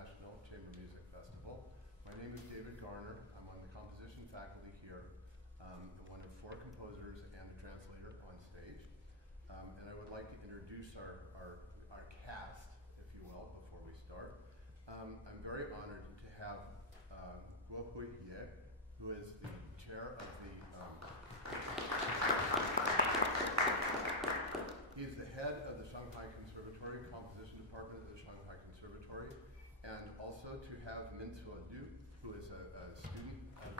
International Chamber Music Festival. My name is David Garner. I'm on the composition faculty here, one of 4 composers and a translator on stage. And I would like to introduce our cast, if you will, before we start. I'm very honored to have Guohui Ye, who is the chair of he is the head of the Shanghai Conservatory, composition department of the Shanghai Conservatory, and also to have Minzuo Lu, who is a student and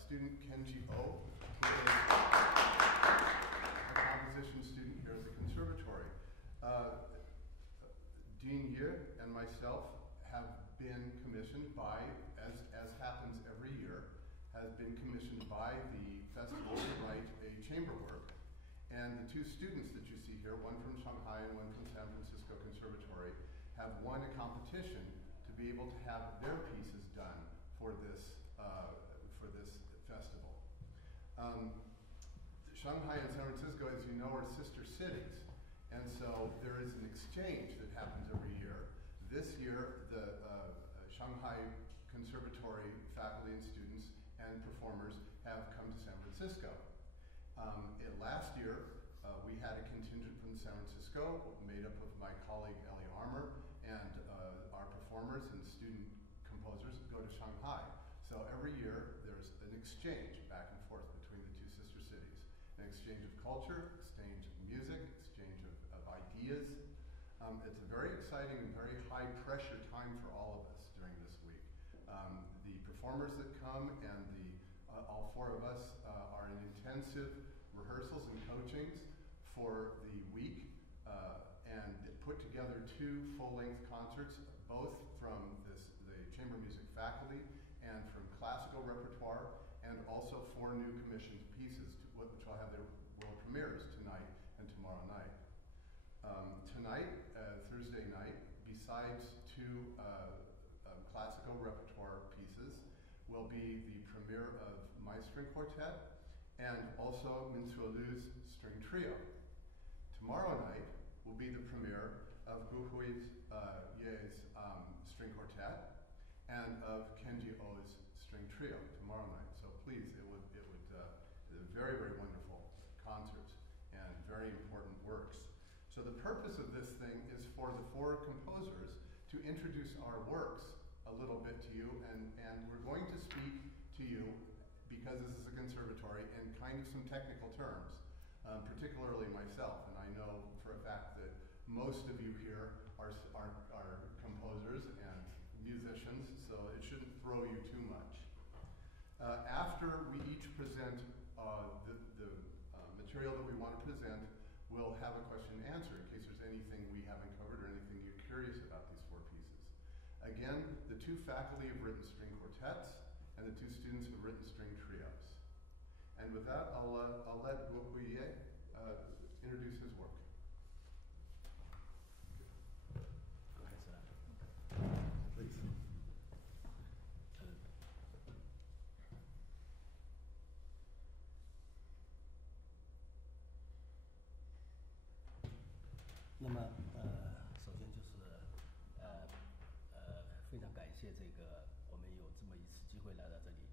student Kenji Oh, who is a composition student here at the Conservatory. Dean Ye and myself have been commissioned by, as happens every year, has been commissioned by the festival to write a chamber work. And the 2 students that you see here, one from Shanghai and one from San Francisco Conservatory, have won a competition to be able to have their pieces done for this festival. Shanghai and San Francisco, as you know, are sister cities. And so there is an exchange that happens every year. This year, the Shanghai Conservatory faculty and students and performers have come to San Francisco. Last year, we had a contingent from San Francisco made up of my colleague Ellie Armour and our performers and student composers go to Shanghai. So every year, there's an exchange back and forth between the 2 sister cities. An exchange of culture, exchange of music, exchange of ideas. It's a very exciting and very high pressure time for all of us during this week. The performers that come and all 4 of us are in intensive rehearsals and coachings for the week and put together 2 full-length concerts, both from the chamber music faculty and from classical repertoire, and also 4 new commissioned pieces, which will have their world premieres tonight and tomorrow night. Tonight, Thursday night, besides 2 classical repertoire pieces, will be the premiere of my string quartet and also Minzuo Lu's string trio. Tomorrow night will be the premiere of Guohui Ye's string quartet and of Kenji Oh's string trio tomorrow night. So please, it would very, very wonderful concerts and very important works. So the purpose of this thing is for the 4 composers to introduce our works a little bit to you, and we're going to speak to you, because this is a conservatory, in kind of some technical terms, particularly myself, and I know for a fact that most of you here are composers and musicians, so it shouldn't throw you too much. After we each present the material that we want to present, we'll have a question and answer in case there's anything we haven't covered or anything you're curious about these 4 pieces. Again, the 2 faculty have written string quartets, and the 2 students have written string trios. And with that, I'll let Guohui Ye introduce his work. Go ahead, sir. Please. 那么首先就是非常感谢这个我们有这么一次机会来到这里，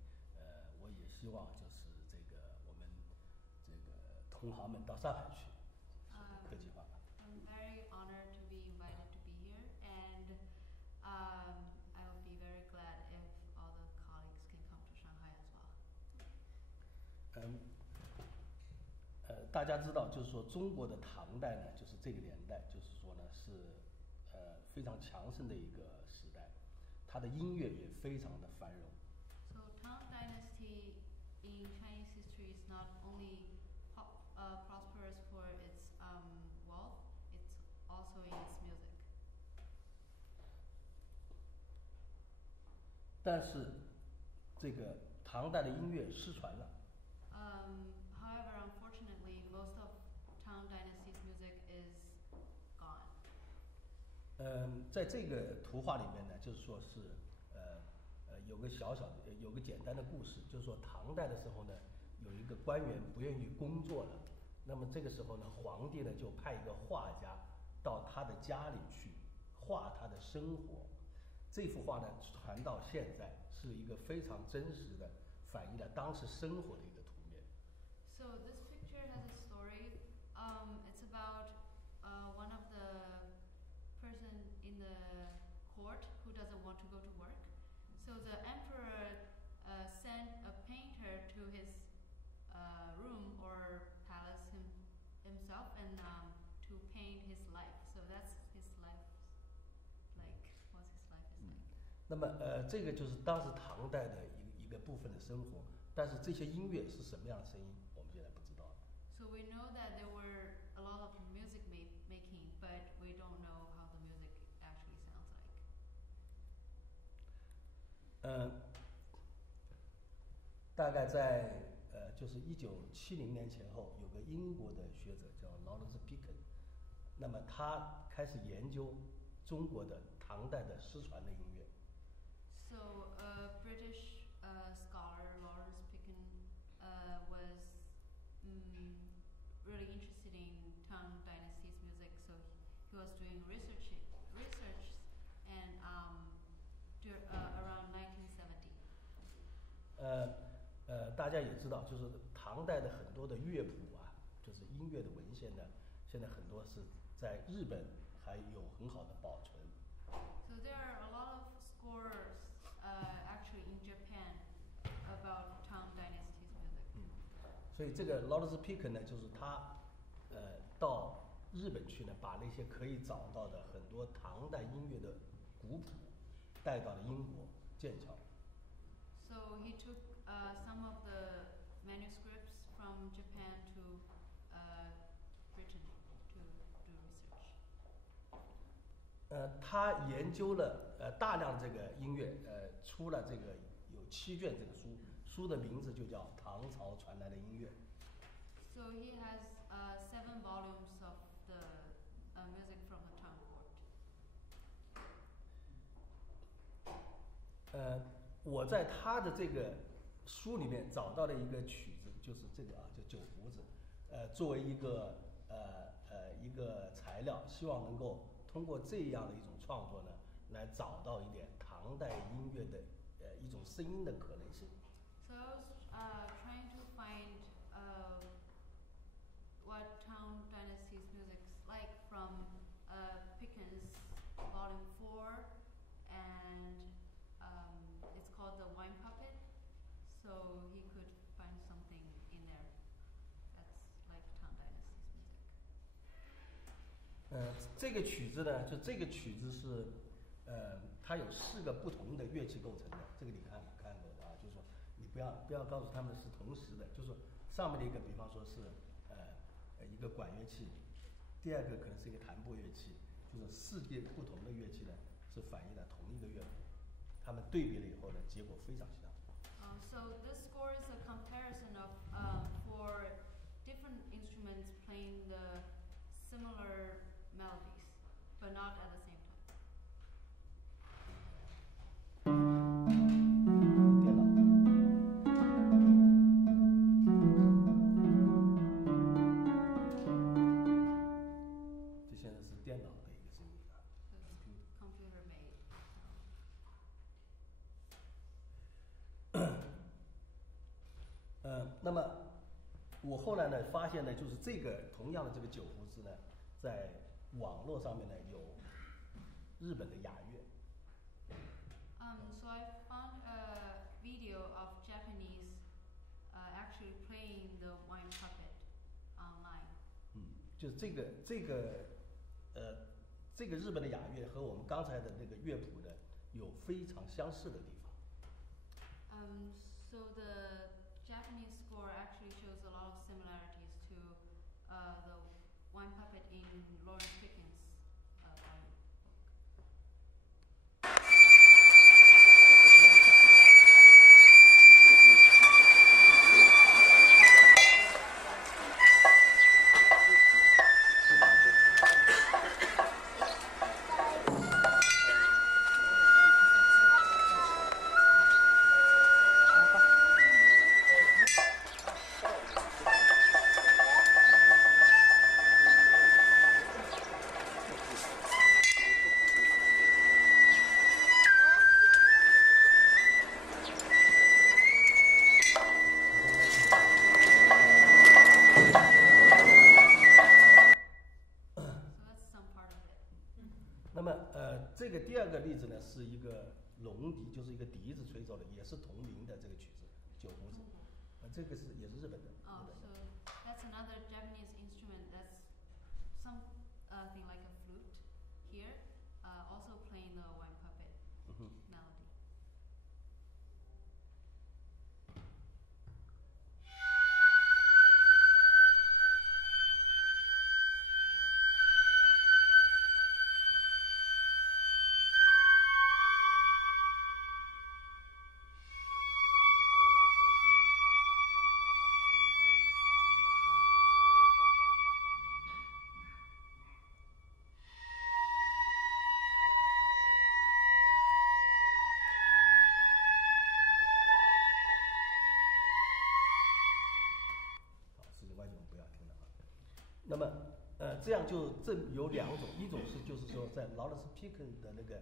我也希望就是这个我们这个同行们到上海去，客气话。I'm very honored to be invited to be here, and I would be very glad if all the colleagues can come to Shanghai as well. 大家知道，就是说中国的唐代呢，就是这个年代，就是说呢是非常强盛的一个时代，它的音乐也非常的繁荣。So Tang Dynasty in Chinese history is not only prosperous for its wealth, it's also in its music. 但是这个唐代的音乐失传了。However, unfortunately, most of Tang Dynasty's music is gone. 在这个图画里面呢，就是说是有个有个简单的故事，就是说唐代的时候呢，有一个官员不愿意工作了，那么这个时候呢，皇帝呢就派一个画家到他的家里去，画他的生活。这幅画呢传到现在是一个非常真实的反映了当时生活的一个图面。So this picture has a story. It's about one of the person in the court who doesn't want to go to work. So the emperor sent a painter to his room or palace himself and to paint his life. So that's his life, like what his life is like. 那么这个就是当时唐代的一个部分的生活，但是这些音乐是什么样的声音，我们现在不知道。So we know that there were a lot of music making, but we don't know how the music actually sounds like. 大概在就是1970年前后，有个英国的学者叫劳伦斯·皮肯，那么他开始研究中国的唐代的失传的音乐。So a British scholar, Lawrence Picken, was really interested in Tang Dynasty's music. So he was doing research and around 1970. 大家也知道，就是唐代的很多的乐谱啊，就是音乐的文献呢，现在很多是在日本还有很好的保存。So there are a lot of scores actually in Japan about Tang Dynasty's music. 所以这个劳伦斯·皮肯呢，就是他到日本去呢，把那些可以找到的很多唐代音乐的古谱带到了英国剑桥。So he took some of the manuscripts from Japan to Britain to do research. 他研究了大量这个音乐，出了这个有7卷这个书，书的名字就叫《唐朝传来的音乐》。So he has 7 volumes of the music from the Tang court. 我在他的这个书里面找到了一个曲子，就是这个啊，叫《酒胡子》，作为一个材料，希望能够通过这样的一种创作呢，来找到一点唐代音乐的一种声音的可能性。So I was trying to find what Tang Dynasty's music is like from Picken's Volume 4, and it's called The Wine Puppet. So he could find something in there that's like Tang Dynasty's music. 这个曲子呢，就这个曲子是，它有4个不同的乐器构成的。这个你看过的啊，就是说你不要告诉他们是同时的，就是说上面的一个，比方说是一个管乐器，第二个可能是一个弹拨乐器，就是4个不同的乐器呢是反映了同一个乐谱，他们对比了以后呢，结果非常像。So this score is a comparison of 4 different instruments playing the similar melodies, but not at the same time. 电脑。这现在是电脑的一个声音啊。So it's computer made. 那么我后来呢发现呢，就是这个同样的这个酒胡子呢，在网络上面呢有日本的雅乐。So I found a video of Japanese actually playing the wine puppet online. 就是这个日本的雅乐和我们刚才的那个乐谱呢有非常相似的地方。So the Japanese score actually shows a lot of similarities to the wine puppet in Lawrence Picken's volume book. 那么这个第二个例子呢，是一个龙笛，就是一个笛子吹奏的，也是同名的这个曲子《酒胡子》。这个也是日本的。Oh, so that's another Japanese instrument that's something like a flute here, also playing the wine puppet melody. 那么，这样就有两种，一种是就是说在劳伦斯·皮肯的那个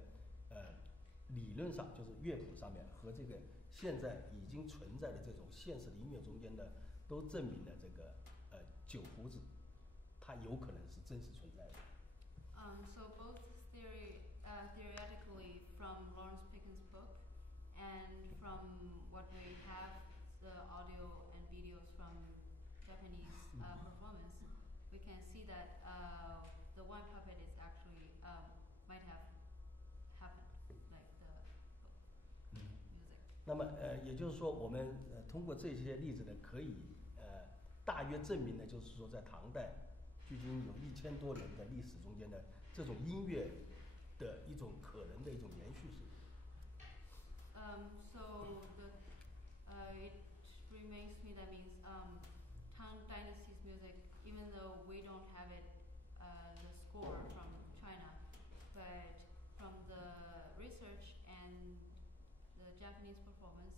理论上，就是乐谱上面和这个现在已经存在的这种现实的音乐中间的，都证明了这个酒胡子，它有可能是真实存在的。So both theoretically from Lawrence Pickens' book and from what we have the audio and videos from Japanese performance, we can see that the one puppet is actually might have happened, like the book music. 那么也就是说，我们通过这些例子呢，可以大约证明呢，就是说在唐代，距今有1000多年的历史中间的这种音乐的一种可能的一种延续性。So it remains me that means Tang Dynasty's music, even though we don't have it the score from China, but from the research and the Japanese performance,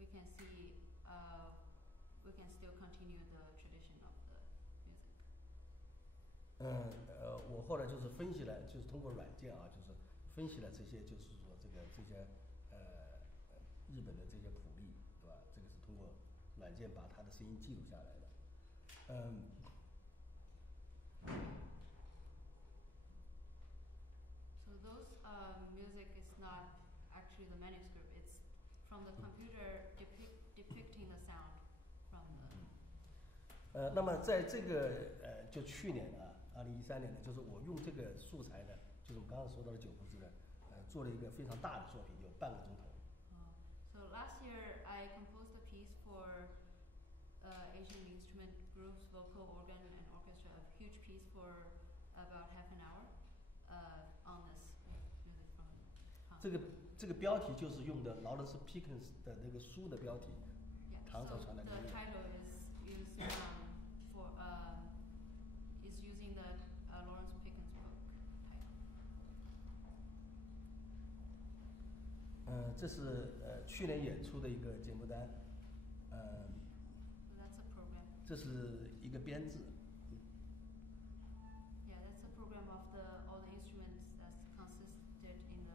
we can see we can still continue the tradition of the music. 我后来就是分析了，就是通过软件啊，就是分析了这些，就是说这些日本的这些谱例，对吧？这个是通过软件把它的声音记录下来的。So those music is not actually the manuscript. It's from the computer depicting the sound from the. 那么在这个就去年啊，2013年呢，就是我用这个素材呢，就是我们刚刚说到的酒胡子呢，做了一个非常大的作品，有半个钟头。So last year I composed a piece for Asian instrument groups, vocal, organ, and orchestra. A huge piece for about half an hour on this music from. 这个标题就是用的劳伦斯·皮肯斯的那个书的标题，唐朝传来的音乐。The title is used for is using the Lawrence Pickens book title. 这是去年演出的一个节目单。So that's a program. 这是一个编制。Yeah, that's a program of all the instruments that's consisted in the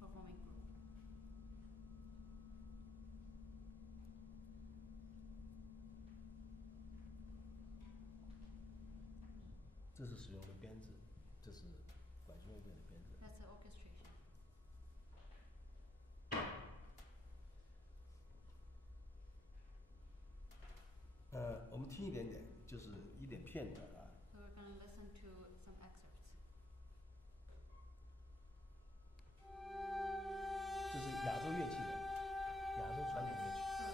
performing group. 这是使用的编制，这是管弦乐队的编制。That's the orchestration. 我们听一点点，就是一点片段啊。So we're going to listen to some excerpts. 这是亚洲乐器的，亚洲传统乐器。So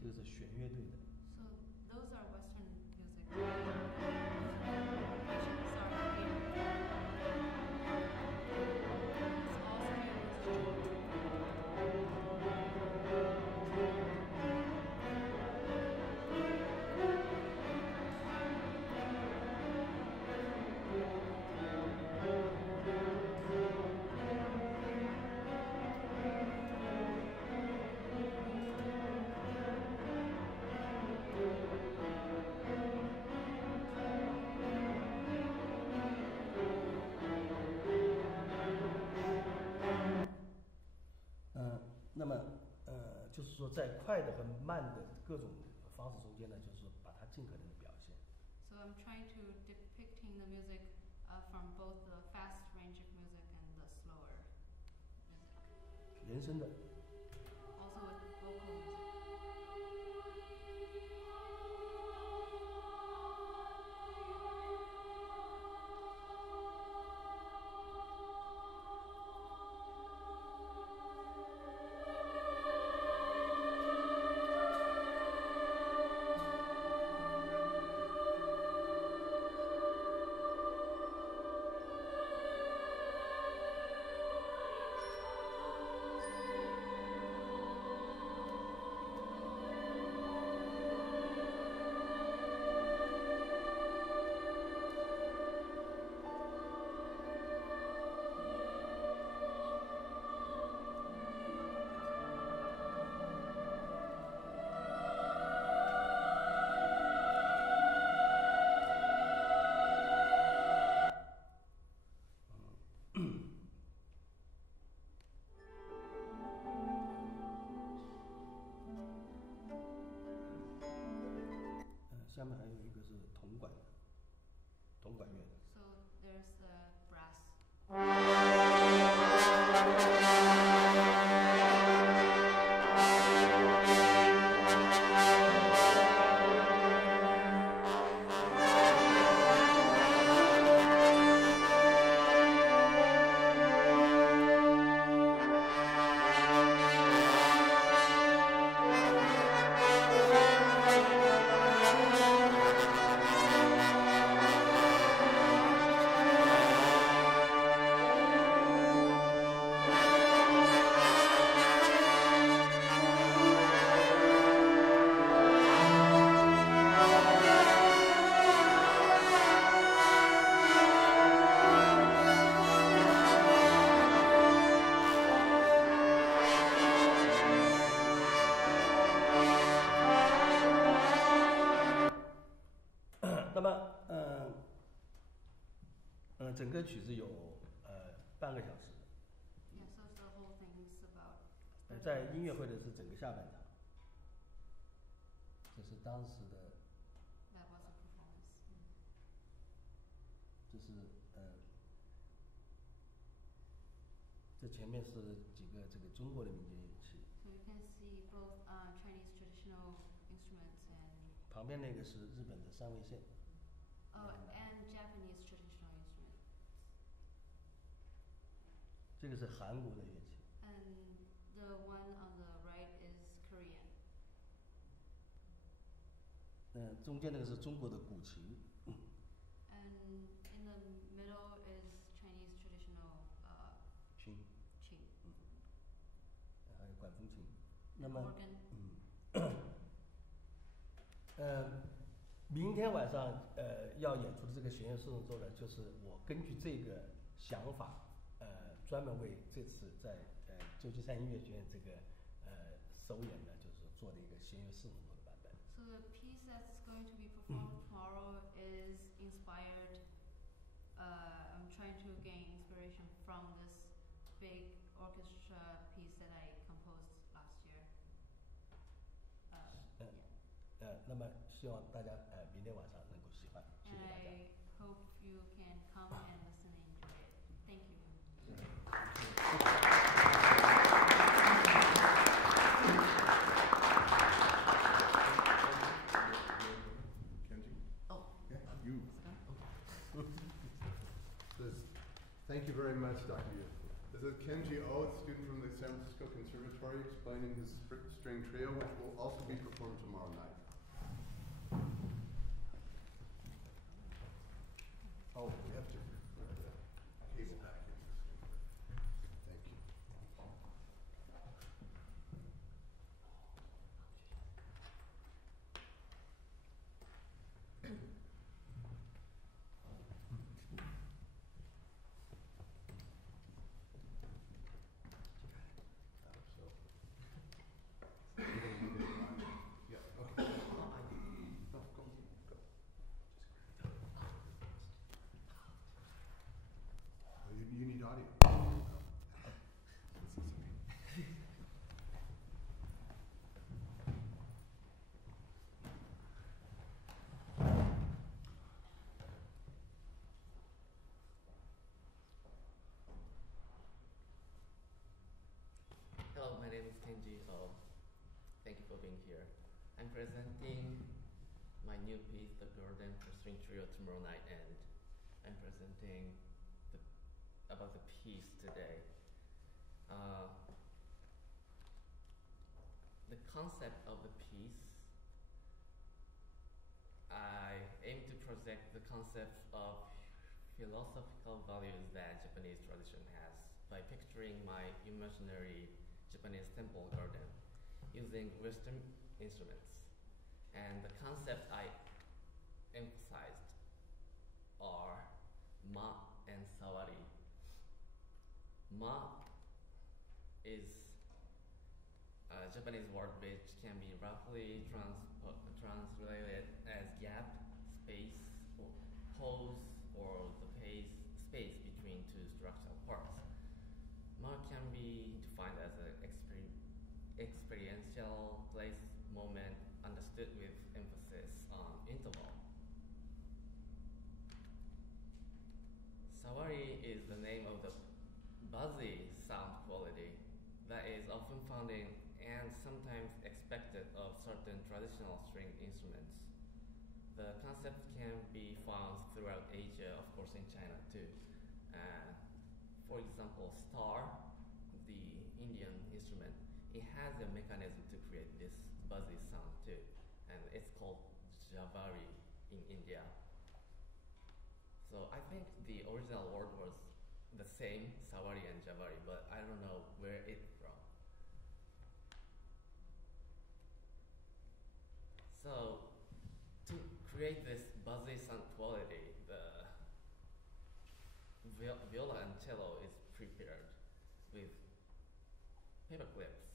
Asian traditional instruments. 说在快的和慢的各种方式中间呢，就是说把它尽可能的表现。So I'm trying to depicting the music from both the fast range of music and the slower music. 人声的。Also with vocal music.下面还有一个是铜管的，铜管乐的。So there's the brass.整个曲子有半个小时。Yeah, so the whole thing is about. 在音乐会的是整个下半场。这是当时的。That was a performance. 这是这前面是几个这个中国的民间乐器。So you can see both Chinese traditional instruments and. 旁边那个是日本的三味线。Oh, and Japanese traditional instruments. 这个是韩国的乐器。And the one on the right is Korean. 中间那个是中国的古琴。And in the middle is Chinese traditional 琴。琴。还有管风琴。那 And 么 organ. 明天晚上要演出的这个弦乐四重奏呢，就是我根据这个想法，专门为这次在旧金山音乐学院这个首演呢，就是做的一个弦乐四重奏的版本。So the piece that's going to be performed tomorrow is inspired. I'm trying to gain inspiration from this big orchestra piece that I composed last year. Yeah. 那么希望大家明天晚上能够喜欢，谢谢大家。 I hope you can come and listen and enjoy it. Thank you. Kenji? Oh. Yeah, you. Thank you very much, Dr. Yu. This is Kenji Oh, a student from the San Francisco Conservatory, explaining his string trio, which will also be performed tomorrow night. Oh, we have to put the cable back in. Thank you. So, you're gonna need it. name is Kenji Oh. Thank you for being here. I'm presenting my new piece, The Garden for String Trio, tomorrow night, and I'm presenting about the piece today. The concept of the piece, I aim to project the concept of philosophical values that Japanese tradition has by picturing my imaginary Japanese temple garden using Western instruments. And the concept I emphasized are ma and sawari. Ma is a Japanese word which can be roughly translated as gap, space, or pose, or the space between two structural parts. Ma can be defined as an experiential place moment understood with emphasis on interval. Sawari is the name of the buzzy sound quality that is often found in and sometimes expected of certain traditional string instruments. The concept can be found throughout Asia, of course in China too. For example, star, the Indian instrument, it has a mechanism to create this buzzy sound too, and it's called javari in India. So I think the original word was the same, sawari and javari, but I don't know where it's from. So to create this buzzy sound quality, the viola and cello is prepared with paper clips.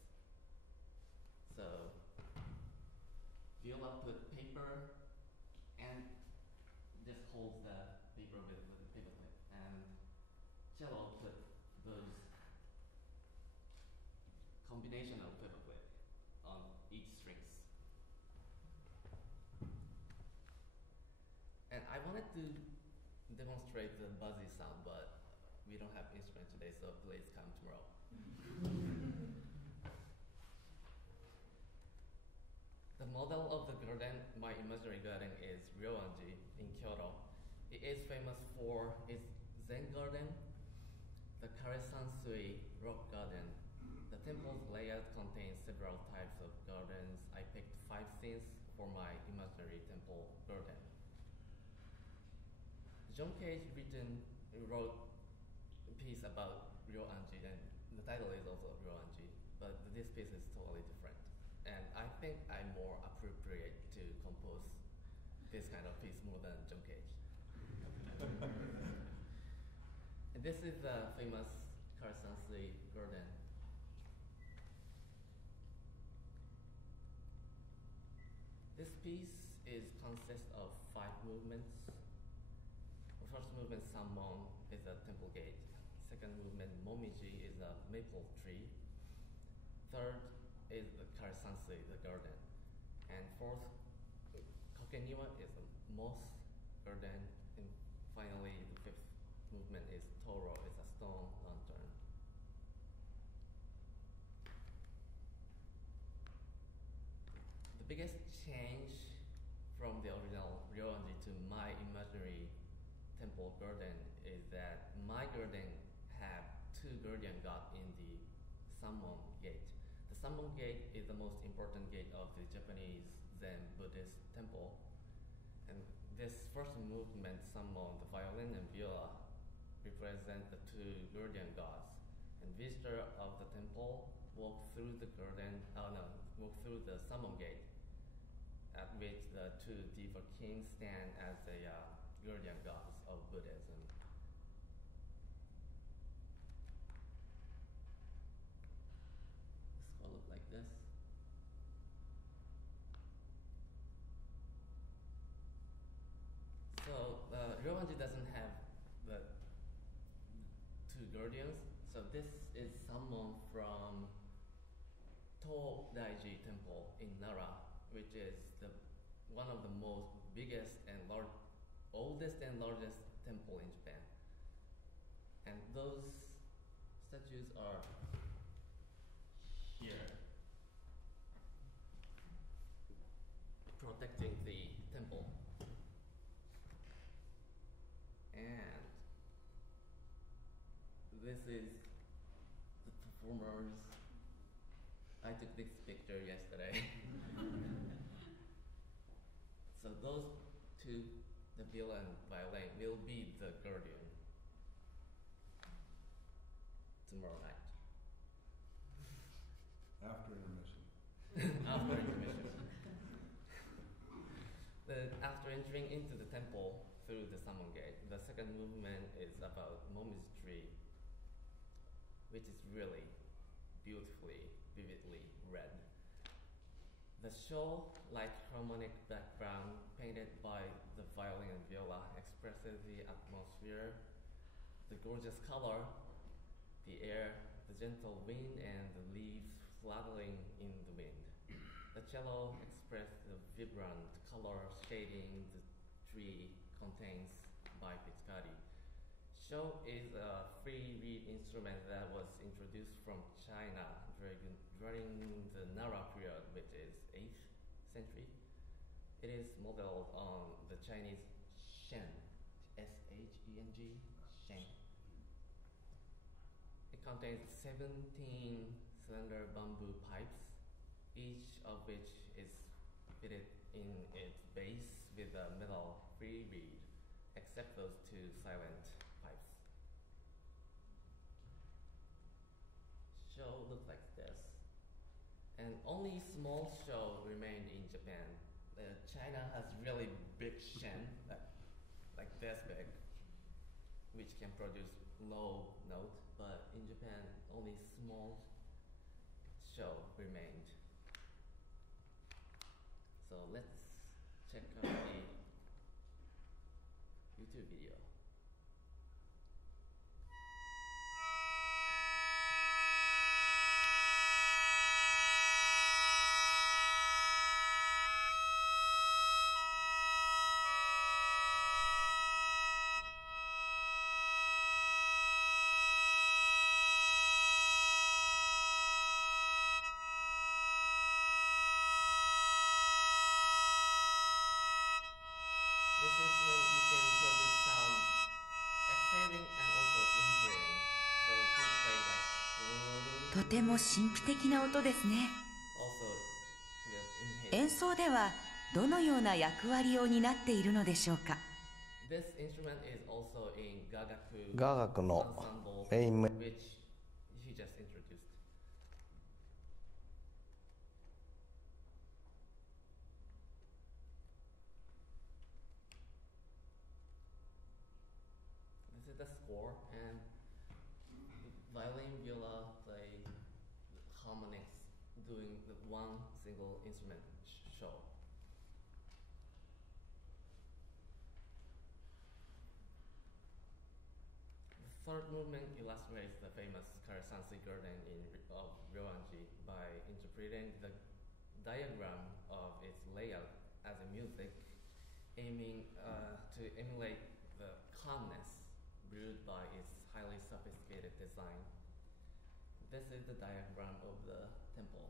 So viola put paper and just holds the paper with a paper clip, and cello put those combination of paper clip on each strings. And I wanted to demonstrate the buzzy sound, but we don't have instrument today, so please come tomorrow. The model of the garden, my imaginary garden, is Ryoanji in Kyoto. It is famous for its Zen garden, the Kare-sansui rock garden. The temple's layout contains several types of gardens. I picked 5 scenes for my imaginary temple garden. John Cage wrote a piece about Ryoanji, and the title is also Ryoanji, but this piece is totally different. And I think I'm more appropriate to compose this kind of piece more than John Cage. And this is the famous Kare-sansui garden. This piece consists of 5 movements. The first movement, Sammon, is a temple gate. Second movement, Momiji, is a maple tree. Third is the Kare-sansui, the garden. And fourth, Kokeniwa, is a moss garden. And finally, the 5th movement is Toro, is a stone lantern. The biggest change from the original Ryoanji to my imaginary temple garden is that my garden have 2 guardian gods in the Sammon gate. The Sammon gate is the most important gate of the Japanese Zen Buddhist temple. And this first movement, Sammon, the violin and viola, represent the 2 guardian gods. And visitor of the temple walk through the Sammon gate, at which the 2 Diva kings stand as the guardian gods of Buddhism. This will look like this. So Ryoanji doesn't have the 2 guardians. So this is someone from To-Daiji Temple in Nara, which is one of the most biggest and oldest and largest temple in Japan. And those statues are here, protecting the temple. And this is the performers. I took this picture yesterday. So those two, the viola and violin, will be the guardian tomorrow night. After intermission. After intermission. After entering into the temple through the summon gate, the second movement is about Momi's tree, which is really beautifully, vividly read. The show-like harmonic background painted by the violin and viola expresses the atmosphere, the gorgeous color, the air, the gentle wind, and the leaves fluttering in the wind. The cello expresses the vibrant color shading the tree contains by Pizzicati. Show is a free reed instrument that was introduced from China during the Nara period, which is 8th century. It is modeled on the Chinese Sheng, S-H-E-N-G, Sheng. It contains 17 cylinder bamboo pipes, each of which is fitted in its base with a metal free reed, except those two silent pipes. Show looks like this. And only small show remained in Japan. China has really big shen, like this big, which can produce low note, but in Japan only small show remained. So let's check out the YouTube video. とても神秘的な音ですね。演奏ではどのような役割を担っているのでしょうか。雅楽のエイムviolin, viola play harmonics doing the one single instrument show. The third movement illustrates the famous Karasansi garden of Ryoanji by interpreting the diagram of its layout as a music, aiming to emulate the calmness brewed by its highly sophisticated design. This is the diagram of the temple,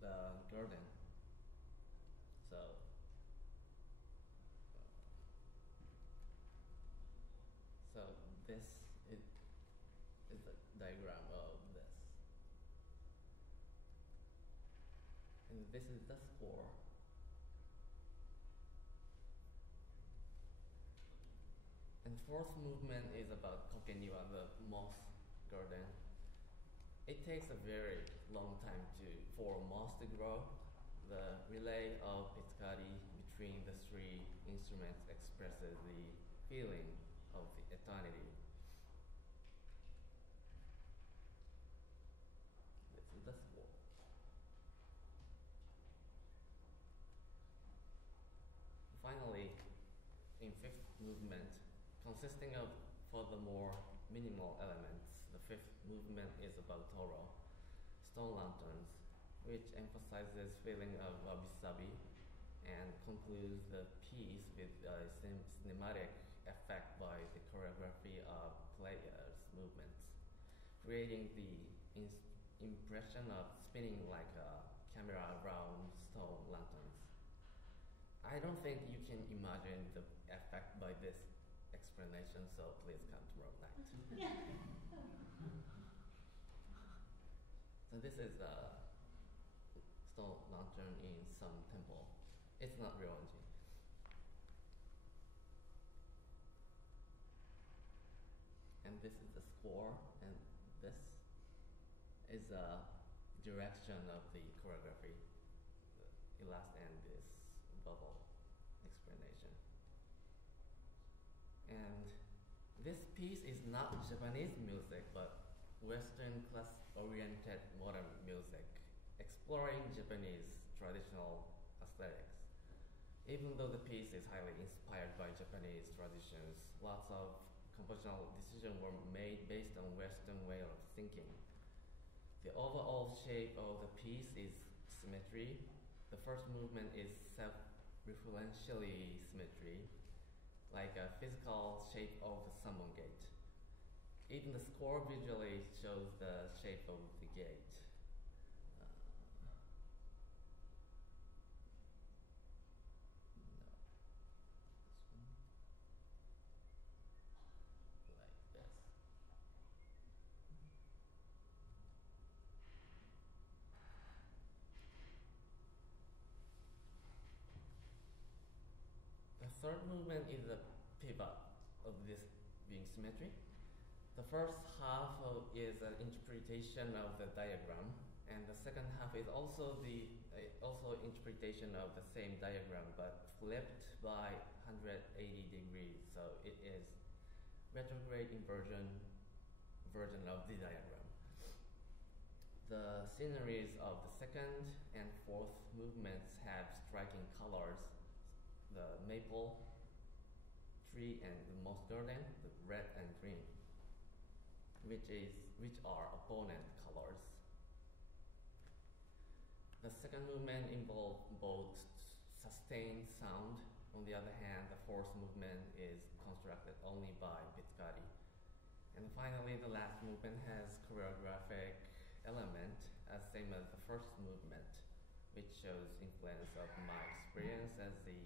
the garden. So this is the diagram of this. And this is the score. And fourth movement is about Kokeniwa, the moss garden. It takes a very long time for moss to grow. The relay of Pizzicati between the three instruments expresses the feeling of the eternity. This is the score. Finally, in fifth movement, consisting of furthermore minimal elements, the fifth movement is about Toro, stone lanterns, which emphasizes feeling of wabi-sabi and concludes the piece with a cinematic effect by the choreography of players' movements, creating the impression of spinning like a camera around stone lanterns. I don't think you can imagine the effect by this explanation, so please come tomorrow night. So this is a stone lantern in some temple. It's not real engine. And this is the score, and this is a direction of the choreography, the last and this bubble explanation. And this piece is not Japanese music, but Western class-oriented modern music, exploring Japanese traditional aesthetics. Even though the piece is highly inspired by Japanese traditions, lots of compositional decisions were made based on Western way of thinking. The overall shape of the piece is symmetry. The first movement is self-referentially symmetry, like a physical shape of the summon gate. Even the score visually shows the shape of the gate. The third movement is the pivot of this being symmetry. The first half is an interpretation of the diagram, and the second half is also also interpretation of the same diagram, but flipped by 180 degrees. So it is retrograde inversion version of the diagram. The sceneries of the second and fourth movements have striking colors. The maple tree and the moss garden, the red and green, which are opponent colors. The second movement involves both sustained sound. On the other hand, the fourth movement is constructed only by pizzicati. And finally, the last movement has choreographic element, as same as the first movement, which shows influence of my experience as the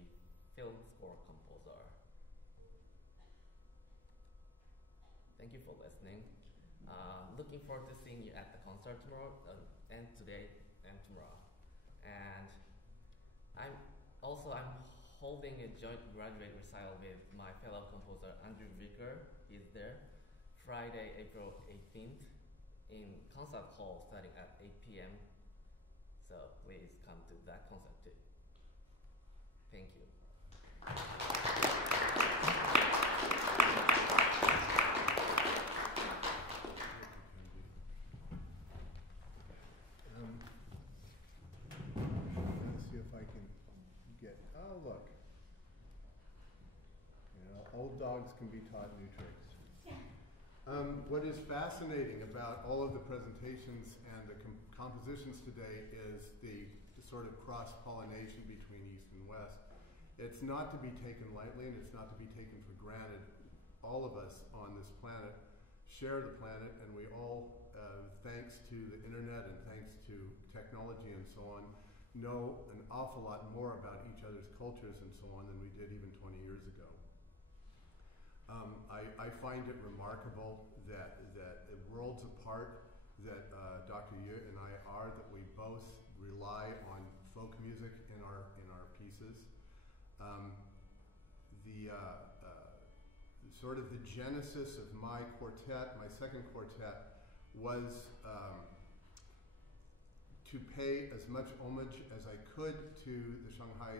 film score composer. Thank you for listening. Looking forward to seeing you at the concert tomorrow, and today and tomorrow. And I'm holding a joint graduate recital with my fellow composer Andrew Vicker. He's there Friday, April 18th in concert hall starting at 8 p.m. So please come to that concert too. Thank you. Let's see if I can get, oh look. You know, old dogs can be taught new tricks. What is fascinating about all of the presentations and the compositions today is the sort of cross-pollination between East and West. It's not to be taken lightly, and it's not to be taken for granted. All of us on this planet share the planet, and we all, thanks to the internet and thanks to technology and so on, know an awful lot more about each other's cultures and so on than we did even 20 years ago. I find it remarkable that worlds apart that Dr. Ye and I are, that we both rely on folk music in our pieces. Sort of the genesis of my quartet, my second quartet, was to pay as much homage as I could to the Shanghai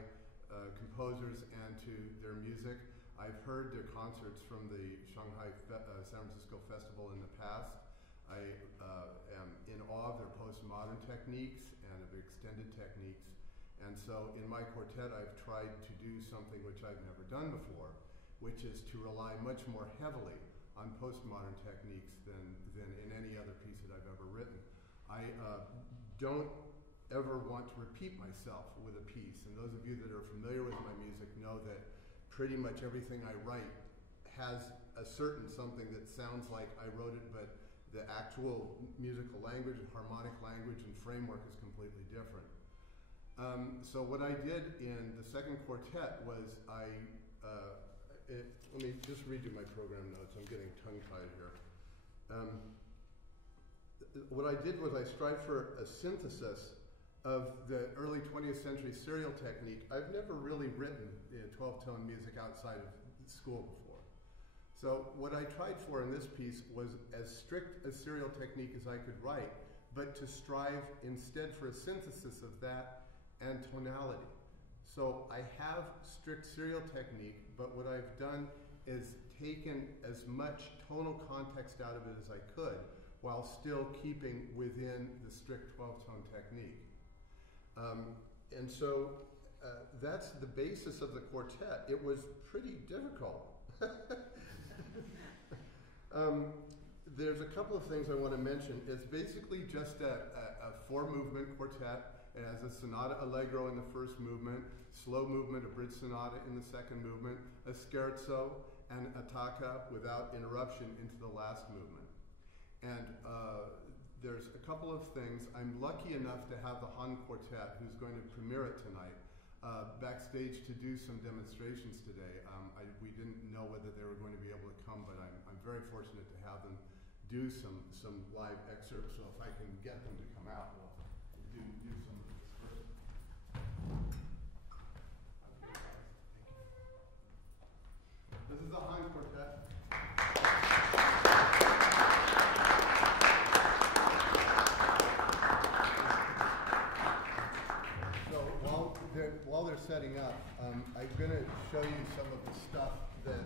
composers and to their music. I've heard their concerts from the Shanghai San Francisco Festival in the past. I am in awe of their postmodern techniques and of their extended techniques. And so in my quartet, I've tried to do something which I've never done before, which is to rely much more heavily on postmodern techniques than in any other piece that I've ever written. I don't ever want to repeat myself with a piece, and those of you that are familiar with my music know that pretty much everything I write has a certain something that sounds like I wrote it, but the actual musical language and harmonic language and framework is completely different. So what I did in the second quartet was let me just read you my program notes. I'm getting tongue-tied here. What I did was I strived for a synthesis of the early 20th century serial technique. I've never really written 12-tone music outside of school before. So what I tried for in this piece was as strict a serial technique as I could write, but to strive instead for a synthesis of that and tonality. So I have strict serial technique, but what I've done is taken as much tonal context out of it as I could, while still keeping within the strict 12-tone technique. And so that's the basis of the quartet. It was pretty difficult. There's a couple of things I want to mention. It's basically just a four-movement quartet. It has a sonata allegro in the first movement, slow movement, a bridge sonata in the second movement, a scherzo, and attacca without interruption into the last movement. And there's a couple of things. I'm lucky enough to have the Han Quartet, who's going to premiere it tonight, backstage to do some demonstrations today. We didn't know whether they were going to be able to come, but I'm very fortunate to have them do some live excerpts. So if I can get them to come out, we'll do some of this first. Okay, guys. Thank you. This is the Han Quartet. While they're setting up, I'm going to show you some of the stuff that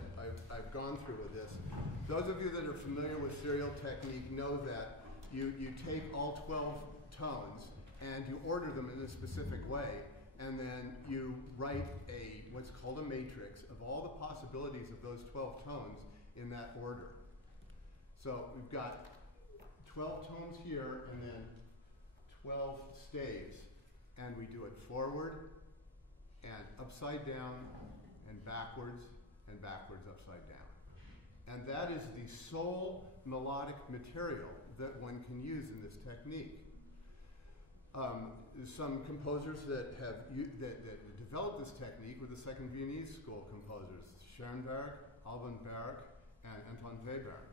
I've gone through with this. Those of you that are familiar with serial technique know that you take all 12 tones and you order them in a specific way, and then you write what's called a matrix of all the possibilities of those 12 tones in that order. So we've got 12 tones here and then 12 staves, and we do it forward and upside down and backwards upside down. And that is the sole melodic material that one can use in this technique. Some composers that developed this technique were the Second Viennese School composers, Schoenberg, Alban Berg, and Anton Webern.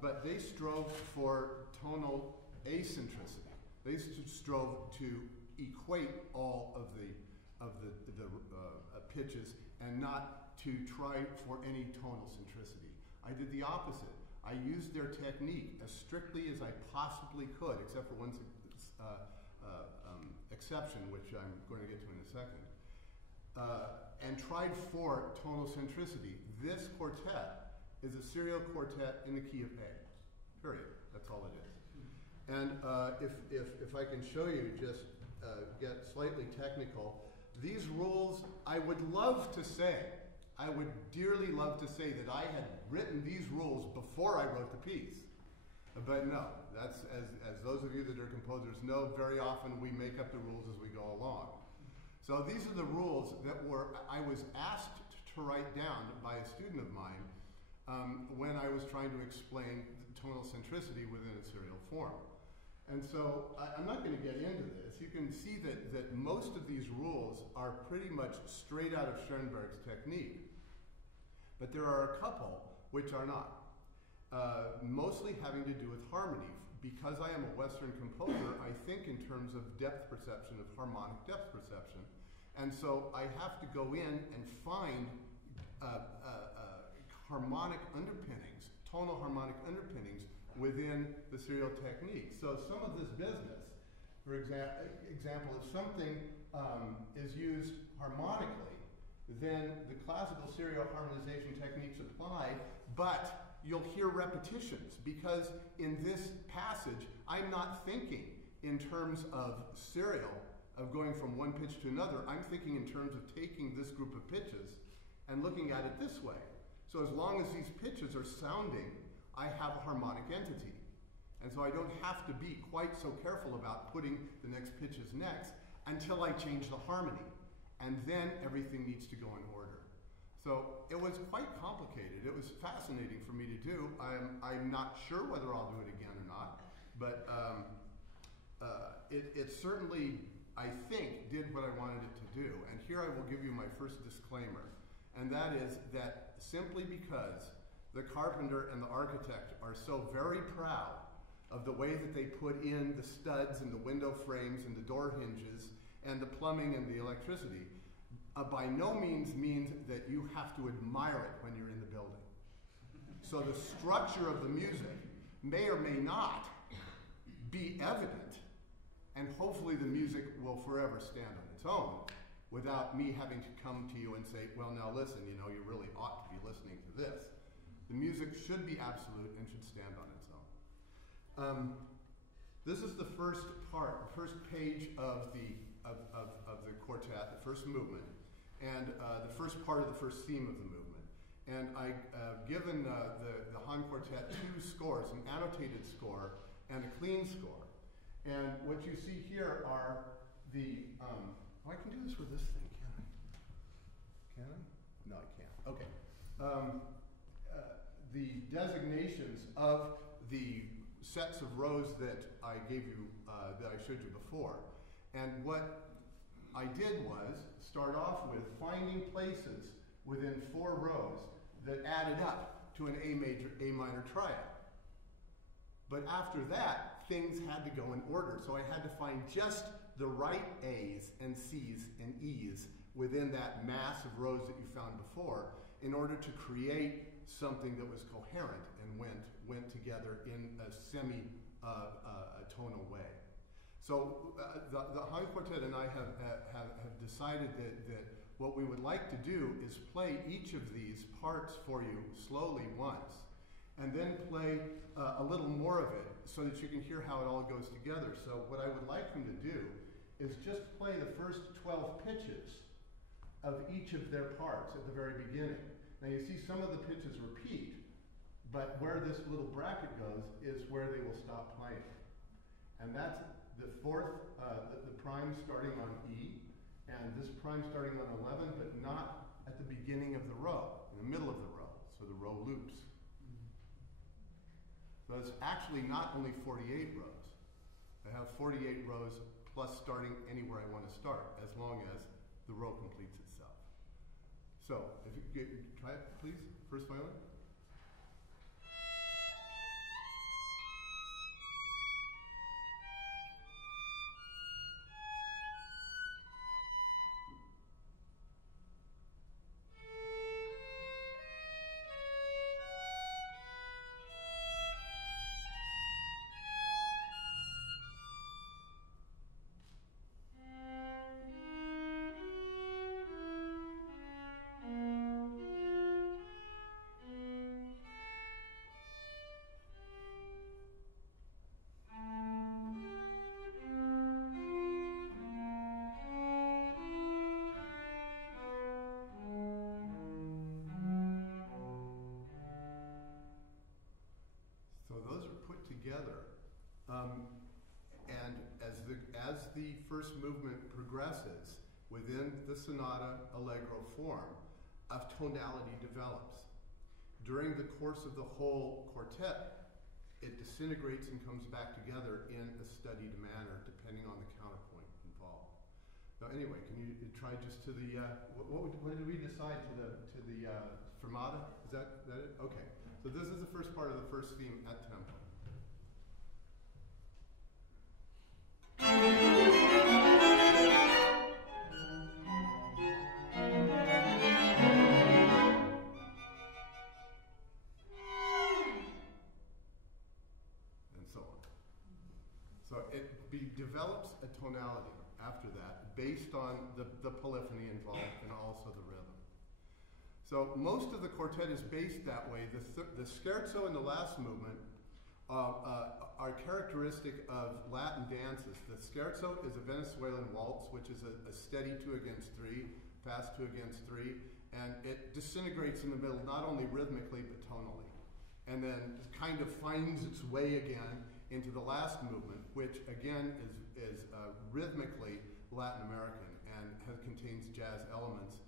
But they strove for tonal acentricity. They strove to equate all of the pitches and not to try for any tonal centricity. I did the opposite. I used their technique as strictly as I possibly could, except for one exception, which I'm going to get to in a second, and tried for tonal centricity. This quartet is a serial quartet in the key of A, period. That's all it is. And if I can show you, just get slightly technical, these rules, I would love to say, I would dearly love to say that I had written these rules before I wrote the piece. But no, that's, as those of you that are composers know, very often we make up the rules as we go along. So these are the rules that I was asked to write down by a student of mine when I was trying to explain tonal centricity within a serial form. And so I'm not going to get into this. You can see that most of these rules are pretty much straight out of Schoenberg's technique. But there are a couple which are not. Mostly having to do with harmony. Because I am a Western composer, I think in terms of depth perception, of harmonic depth perception. And so I have to go in and find harmonic underpinnings, tonal harmonic underpinnings within the serial technique. So some of this business, for example, if something is used harmonically, then the classical serial harmonization techniques apply, but you'll hear repetitions, because in this passage, I'm not thinking in terms of serial, of going from one pitch to another. I'm thinking in terms of taking this group of pitches and looking at it this way. So as long as these pitches are sounding, I have a harmonic entity. And so I don't have to be quite so careful about putting the next pitches next until I change the harmony. And then everything needs to go in order. So it was quite complicated. It was fascinating for me to do. I'm not sure whether I'll do it again or not, but it certainly, I think, did what I wanted it to do. And here I will give you my first disclaimer, and that is that simply because the carpenter and the architect are so very proud of the way that they put in the studs and the window frames and the door hinges and the plumbing and the electricity, by no means that you have to admire it when you're in the building. So the structure of the music may or may not be evident, and hopefully the music will forever stand on its own without me having to come to you and say, well, now listen, you know, you really ought to be listening to this. The music should be absolute and should stand on its own. This is the first part, the first page of the quartet, the first movement, and the first part of the first theme of the movement. And I've given the Han Quartet 2 scores, an annotated score and a clean score. And what you see here are the, I can do this with this thing, can I? Can I? No, I can't. Okay. The designations of the sets of rows that I gave you, that I showed you before. And what I did was start off with finding places within 4 rows that added up to an A minor triad. But after that, things had to go in order. So I had to find just the right A's and C's and E's within that mass of rows that you found before in order to create something that was coherent and went together in a semi-tonal way. So the Han Quartet and I have decided that what we would like to do is play each of these parts for you slowly once, and then play a little more of it so that you can hear how it all goes together. So what I would like them to do is just play the first 12 pitches of each of their parts at the very beginning. Now you see some of the pitches repeat, but where this little bracket goes is where they will stop playing. And that's the fourth, the prime starting on E, and this prime starting on 11, but not at the beginning of the row, in the middle of the row, so the row loops. So it's actually not only 48 rows. I have 48 rows plus starting anywhere I want to start, as long as the row completes itself. So, if you could try it, please, first violin. Together, and as the first movement progresses within the sonata allegro form, a tonality develops. During the course of the whole quartet, it disintegrates and comes back together in a studied manner, depending on the counterpoint involved. Now, anyway, can you try just to the what did we decide to the fermata? Is that it? Okay. So this is the first part of the first theme at tempo. So it develops a tonality after that based on the polyphony involved and also the rhythm. So most of the quartet is based that way. The scherzo in the last movement are characteristic of Latin dances. The scherzo is a Venezuelan waltz, which is a steady 2/3, fast 2/3, and it disintegrates in the middle, not only rhythmically but tonally, and then kind of finds its way again into the last movement, which again is rhythmically Latin American and contains jazz elements.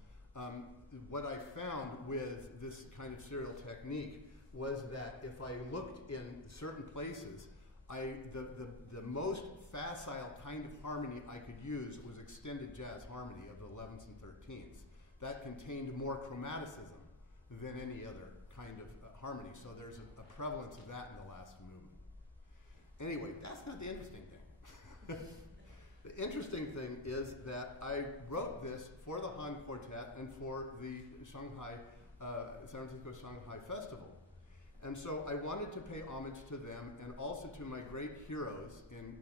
what I found with this kind of serial technique was that if I looked in certain places, the most facile kind of harmony I could use was extended jazz harmony of the 11ths and 13ths. That contained more chromaticism than any other kind of harmony. So there's a prevalence of that in the last movement. Anyway, that's not the interesting thing. The interesting thing is that I wrote this for the Han Quartet and for the Shanghai, San Francisco Shanghai Festival. And so I wanted to pay homage to them and also to my great heroes in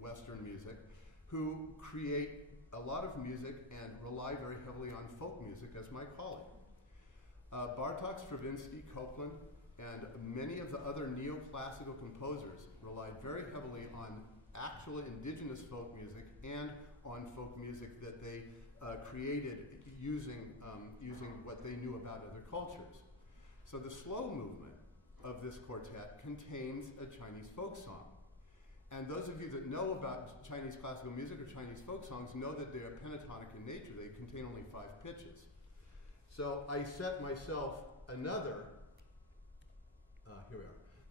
Western music who create a lot of music and rely very heavily on folk music as my calling. Bartok, Stravinsky, Copland, and many of the other neoclassical composers relied very heavily on actual indigenous folk music and on folk music that they created using what they knew about other cultures. So the slow movement of this quartet contains a Chinese folk song. And those of you that know about Chinese classical music or Chinese folk songs know that they are pentatonic in nature. They contain only 5 pitches. So I set myself another,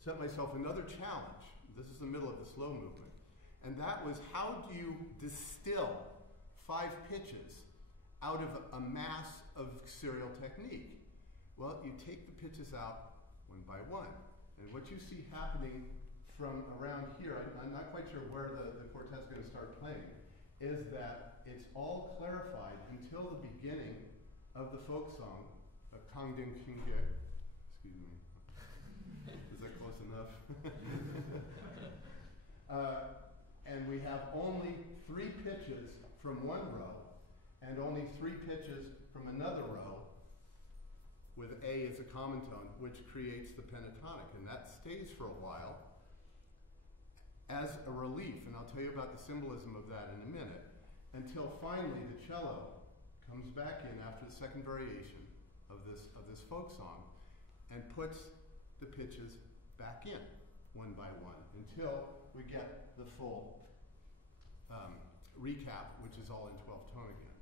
another challenge. This is the middle of the slow movement. And that was, how do you distill 5 pitches out of a mass of serial technique? Well, you take the pitches out one by one. And what you see happening from around here, I'm not quite sure where the quartet's going to start playing, is that it's all clarified until the beginning of the folk song, Kang Ding Xing Jie. Excuse me. Is that close enough? And we have only 3 pitches from one row and only 3 pitches from another row with A as a common tone, which creates the pentatonic. And that stays for a while as a relief, and I'll tell you about the symbolism of that in a minute, until finally the cello comes back in after the second variation of this folk song and puts the pitches back in one by one until we get the full recap, which is all in 12th tone again.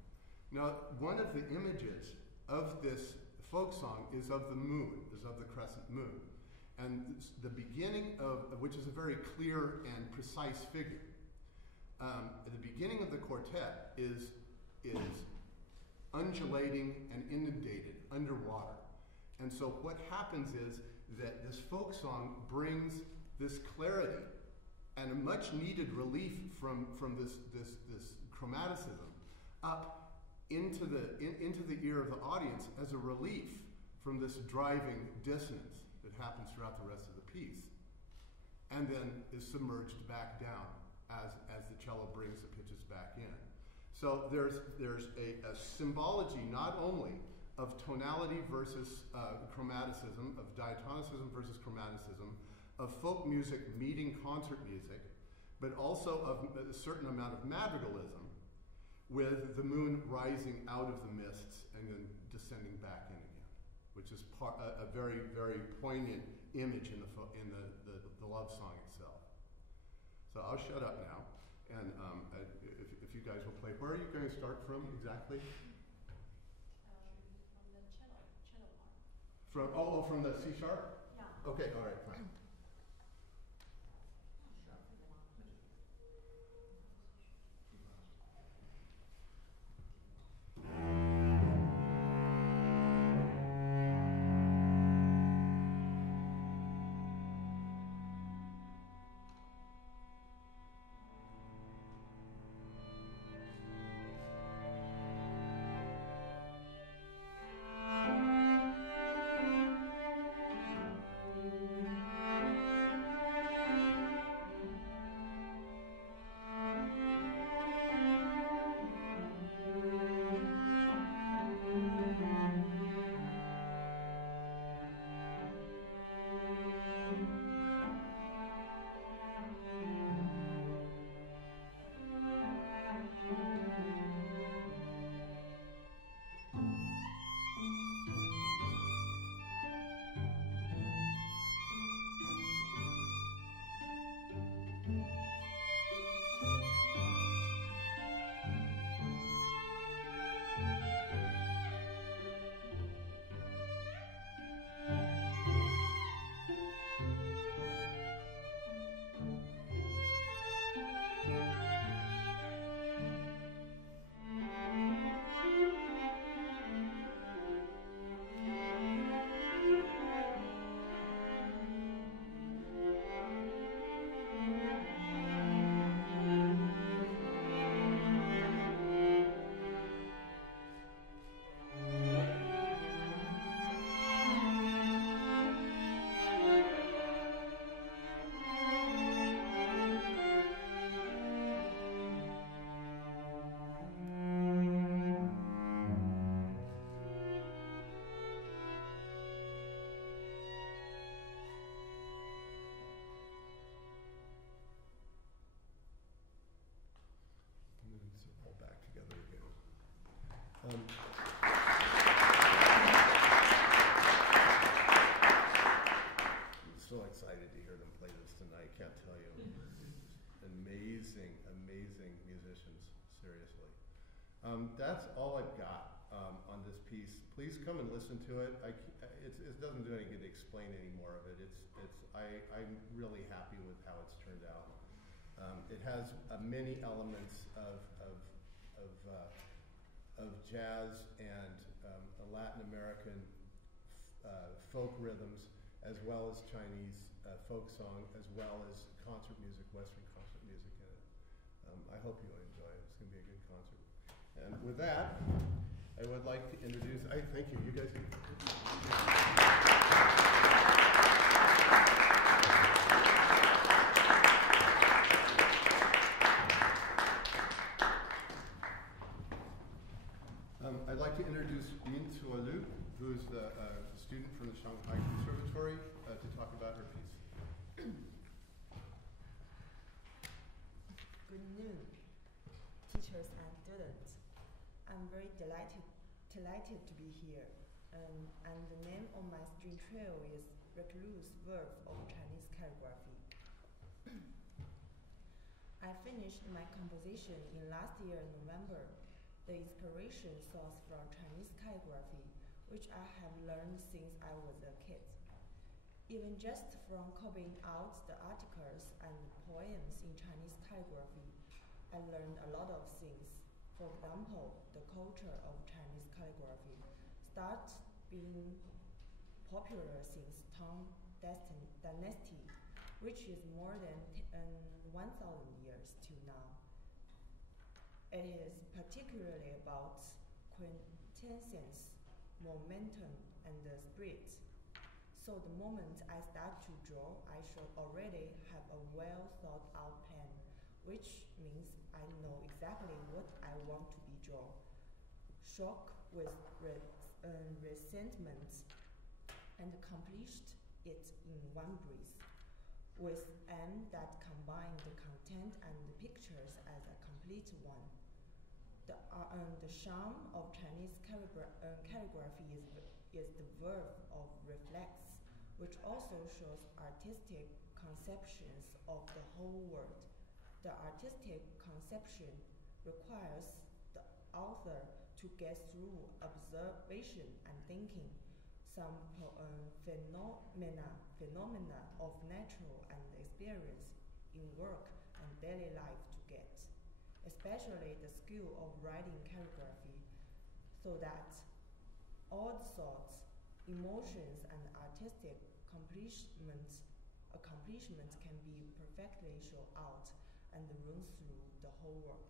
Now, one of the images of this folk song is of the moon, is of the crescent moon. And the beginning of, which is a very clear and precise figure. The beginning of the quartet is undulating and inundated underwater. And so what happens is that this folk song brings this clarity and a much needed relief from this chromaticism up into the ear of the audience as a relief from this driving dissonance that happens throughout the rest of the piece, and then is submerged back down as the cello brings the pitches back in. So there's a symbology not only of tonality versus chromaticism, of diatonicism versus chromaticism, of folk music meeting concert music, but also of a certain amount of madrigalism, with the moon rising out of the mists and then descending back in again, which is a very, very poignant image in the love song itself. So I'll shut up now, and if you guys will play. Where are you going to start from exactly? From the cello part. From the C sharp? Yeah. Okay, all right, fine. all I've got on this piece. Please come and listen to it. It doesn't do any good to explain any more of it. I'm really happy with how it's turned out. It has many elements of jazz and Latin American folk rhythms, as well as Chinese folk song, as well as concert music, Western concert music in it. I hope you enjoy it. It's going to be a good concert. And with that, I would like to introduce, thank you, you guys. I'd like to introduce Minzuo Lu, who's the student from the Shanghai Conservatory, to talk about her piece. Good noon, teachers and students. I'm very delighted to be here. And the name of my string trio is Recluse Verb of Chinese Calligraphy. I finished my composition in last year in November. The inspiration source from Chinese calligraphy, which I have learned since I was a kid. Even just from copying out the articles and poems in Chinese calligraphy, I learned a lot of things. For example, the culture of Chinese calligraphy started being popular since Tang Dynasty, which is more than 1,000 years to now. It is particularly about quintessence, momentum, and the spirit. So the moment I start to draw, I should already have a well thought out plan, which means I know exactly what I want to be drawn. Shock with resentment, and accomplished it in one breath, with aim that combined the content and the pictures as a complete one. The charm of Chinese calligraphy is the verb of reflex, which also shows artistic conceptions of the whole world. The artistic conception requires the author to get through observation and thinking some phenomena of natural and experience in work and daily life to get, especially the skill of writing calligraphy, so that all the thoughts, emotions, and artistic accomplishments can be perfectly shown out and run through the whole work.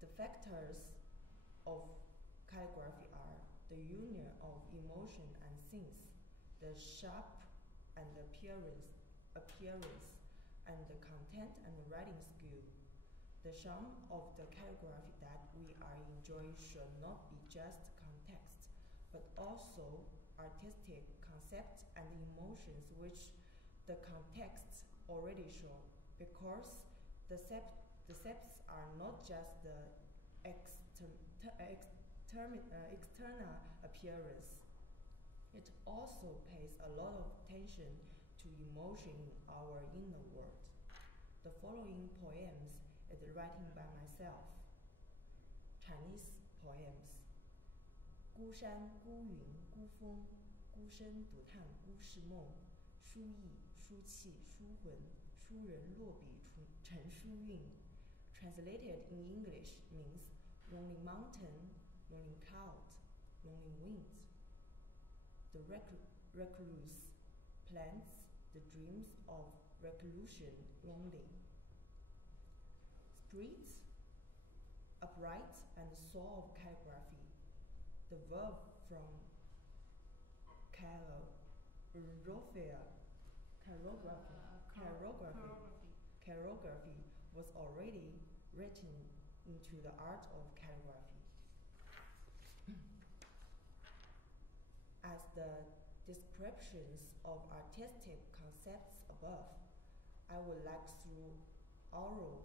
The factors of calligraphy are the union of emotion and things, the shape and appearance, and the content and the writing skill. The charm of the calligraphy that we are enjoying should not be just context, but also artistic concepts and emotions which the contexts already show, because the concepts are not just the external appearance. It also pays a lot of attention to emotion in our inner world. The following poems is written by myself. Chinese poems. 孤山孤云孤峰，孤身独叹孤世梦。书意书气书魂，书人落笔成书韵。Translated in English means lonely mountain, lonely cloud, lonely wind. The recluse plants the dreams of reclusion lonely. Spirits, upright and soul of calligraphy. The verb from chirography was already written into the art of calligraphy. As the descriptions of artistic concepts above, I would like through oral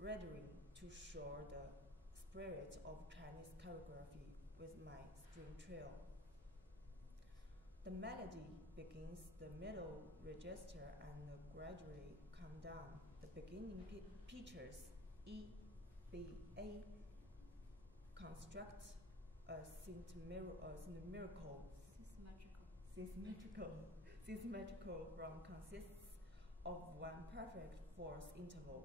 rendering to show the spirit of Chinese calligraphy with my string trio. The melody begins the middle register and gradually come down. The beginning features E, BA constructs a symmetrical from consists of one perfect fourth interval.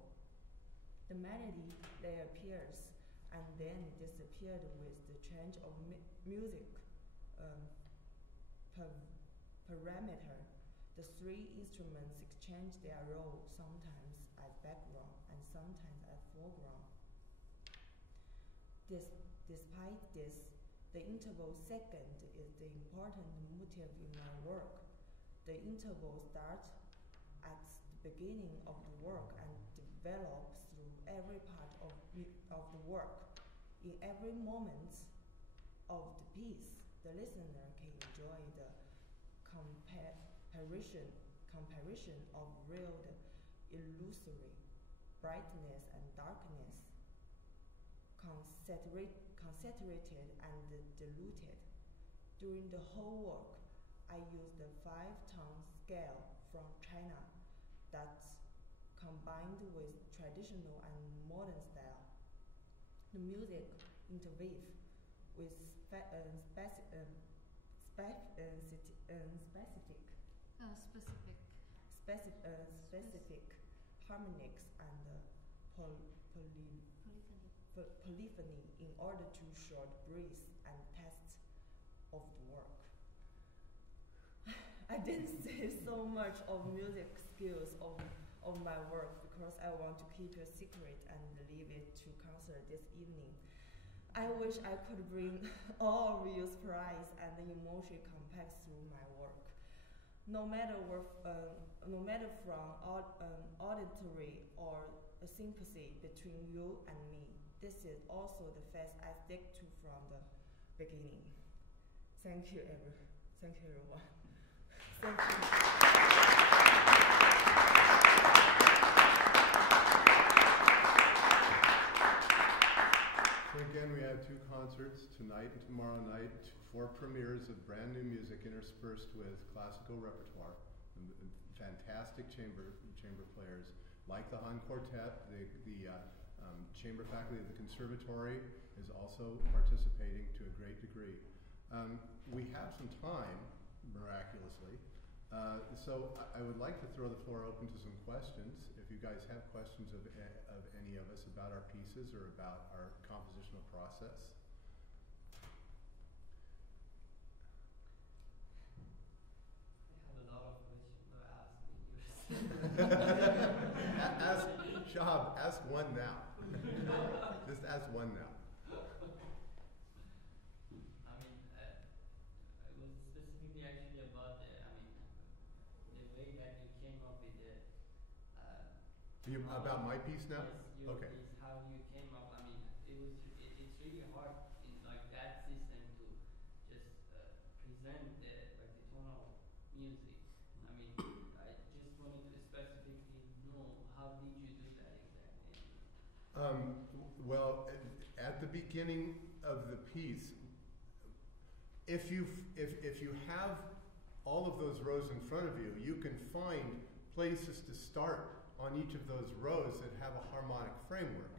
The melody there appears and then disappeared with the change of music parameter. The three instruments exchange their role, sometimes as background and sometimes as foreground. Despite this, the interval second is the important motive in my work. The interval starts at the beginning of the work and develops through every part of the work. In every moment of the piece, the listener can enjoy the comparison of real illusory, brightness and darkness, concentrated and diluted. During the whole work, I used the 5-tone scale from China that's combined with traditional and modern style. The music interweave with specific harmonics and polyphony in order to short breath and test of the work. I didn't say so much of music skills of my work because I want to keep it secret and leave it to concert this evening. I wish I could bring all of you surprise and emotion compact through my work. No matter from auditory or a sympathy between you and me, this is also the face I stick to from the beginning. Thank you, everyone. Thank you. So again, we have 2 concerts tonight and tomorrow night, 4 premieres of brand new music interspersed with classical repertoire, and fantastic chamber players like the Han Quartet. The chamber faculty of the Conservatory is also participating to a great degree. We have some time, miraculously, so I would like to throw the floor open to some questions. If you guys have questions of any of us about our pieces or about our compositional process. I have a lot of questions to ask you. Shahab, ask one now. Just ask one now. It was specifically actually about the way that you came up with the. About my piece now? Yes, your okay. piece, how you came up. It's really hard in like that system to just present the tonal music. I just wanted to specifically know how did you do that exactly? Well, at the beginning of the piece, if you have all of those rows in front of you, you can find places to start on each of those rows that have a harmonic framework.